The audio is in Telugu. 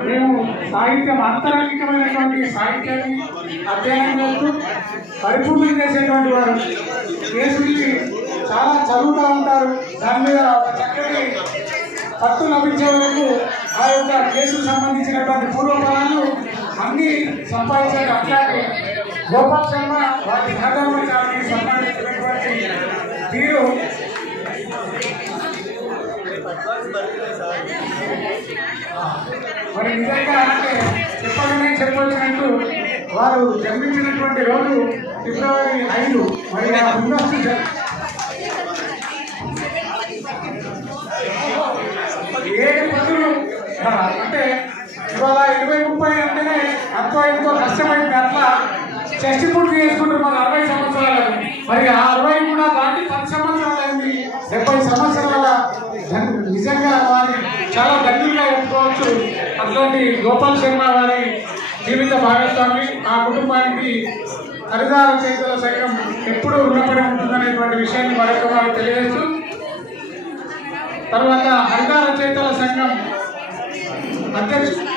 మేము సాహిత్యం అంతరంగికమైనటువంటి సాహిత్యాన్ని అధ్యయనం చేస్తూ పరిపూర్ణం చేసేటువంటి వారు. కేసుల్ని చాలా చదువుతూ ఉంటారు. దాని మీద ఒక చక్కటి పట్టు లభించే వరకు ఆ యొక్క కేసుకు సంబంధించినటువంటి పూర్వపరాలు అన్ని సంపాదించారు అట్లాగే గోపాల్ శర్మ వాటి సహధర్మచారిని సంబంధించినటువంటి తీరు మరి నిజంగా అంటే చెప్పకనే చెప్పవలసినట్టు వారు జన్మించినటువంటి రోజు ఫిబ్రవరి ఐదు మరి ఆ ముందస్తు ఏడు పదులు అంటే ఇవాళ ఇరవై ముప్పై అంటేనే అంతో ఎంతో కష్టమైంది. అట్లా చెస్ట్ పూర్తి చేసుకుంటారు మరి అరవై సంవత్సరాలు మరి ఆ అరవై కూడా దాటి పది సంవత్సరాలు అయింది. డెబ్బై సంవత్సరాల నిజంగా వారి చాలా ధన్యులుగా చెప్పుకోవచ్చు అట్లాంటి గోపాల్ శర్మ గారి జీవిత భాగస్వామి ఆ కుటుంబానికి హరిదార చేతుల సంఘం ఎప్పుడూ రుణపడి ఉంటుందనేటువంటి విషయాన్ని మరొక వారు తెలియజేస్తూ తర్వాత హరిదార చేతుల సంఘం అధ్యక్షుడు